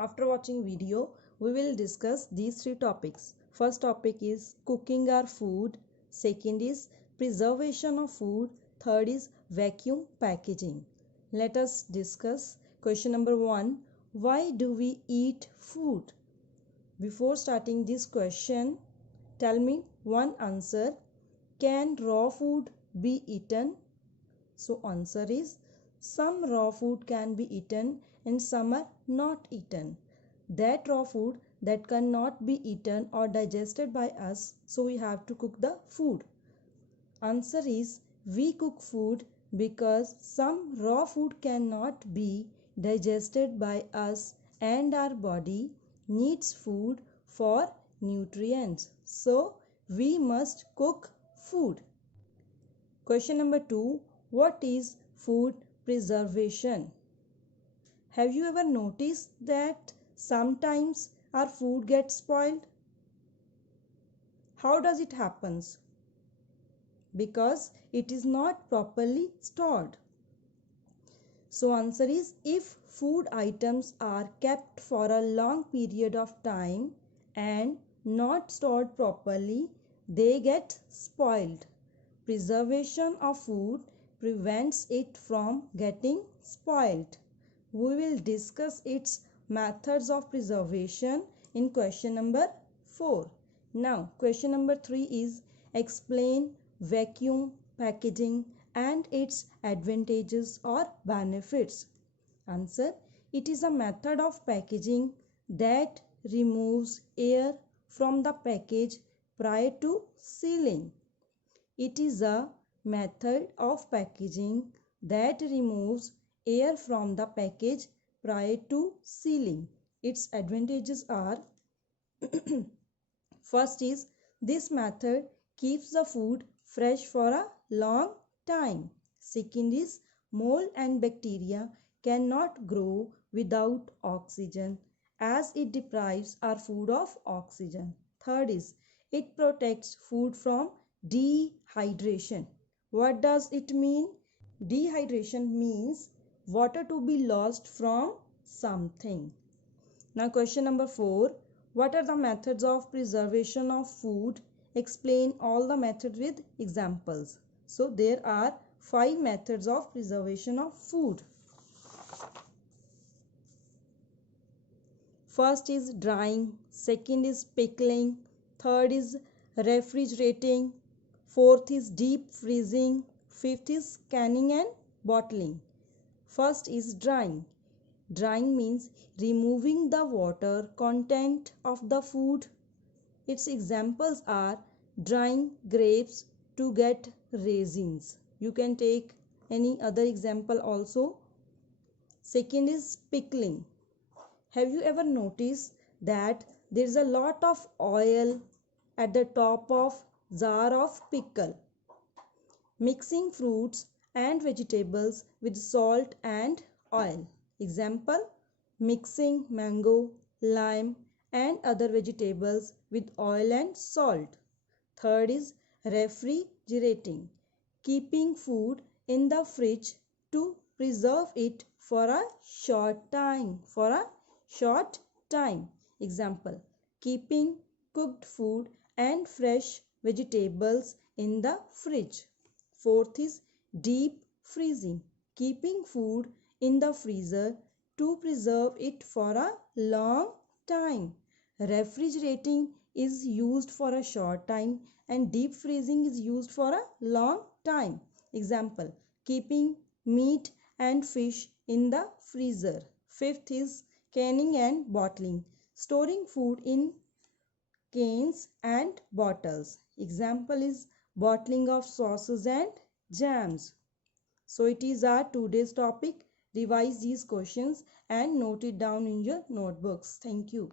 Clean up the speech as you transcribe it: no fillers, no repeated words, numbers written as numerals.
After watching video, we will discuss these three topics. First topic is cooking our food. Second is preservation of food. Third is vacuum packaging. Let us discuss question number 1. Why do we eat food? Before starting this question, tell me one answer. Can raw food be eaten? So answer is some raw food can be eaten and some are not eaten. That raw food that cannot be eaten or digested by us, so we have to cook the food. Answer is we cook food because some raw food cannot be digested by us and our body needs food for nutrients. So we must cook food. Question number 2. What is food preservation? Have you ever noticed that sometimes our food gets spoiled? How does it happen? Because it is not properly stored. So answer is if food items are kept for a long period of time and not stored properly, they get spoiled. Preservation of food prevents it from getting spoiled. We will discuss its methods of preservation in question number 4. Now, question number 3 is explain vacuum packaging and its advantages or benefits. Answer: it is a method of packaging that removes air from the package prior to sealing. It is a method of packaging that removes air from the package prior to sealing. Its advantages are first is this method keeps the food fresh for a long time. Second is mold and bacteria cannot grow without oxygen as it deprives our food of oxygen. Third is it protects food from dehydration. What does it mean? Dehydration means water to be lost from something. Now question number 4. What are the methods of preservation of food? Explain all the methods with examples. So there are 5 methods of preservation of food. First is drying, second is pickling, third is refrigerating, fourth is deep freezing, fifth is canning and bottling. First is drying. Drying means removing the water content of the food. Its examples are drying grapes to get raisins. You can take any other example also. Second is pickling. Have you ever noticed that there is a lot of oil at the top of jar of pickle? Mixing fruits and vegetables with salt and oil. Example: mixing mango, lime and other vegetables with oil and salt. Third is refrigerating. Keeping food in the fridge to preserve it for a short time. Example: keeping cooked food and fresh vegetables in the fridge. Fourth is deep freezing. Keeping food in the freezer to preserve it for a long time. Refrigerating is used for a short time and deep freezing is used for a long time. Example: keeping meat and fish in the freezer. Fifth is canning and bottling. Storing food in cans and bottles. Example is bottling of sauces and jams. So it is our today's topic. Revise these questions and note it down in your notebooks. Thank you.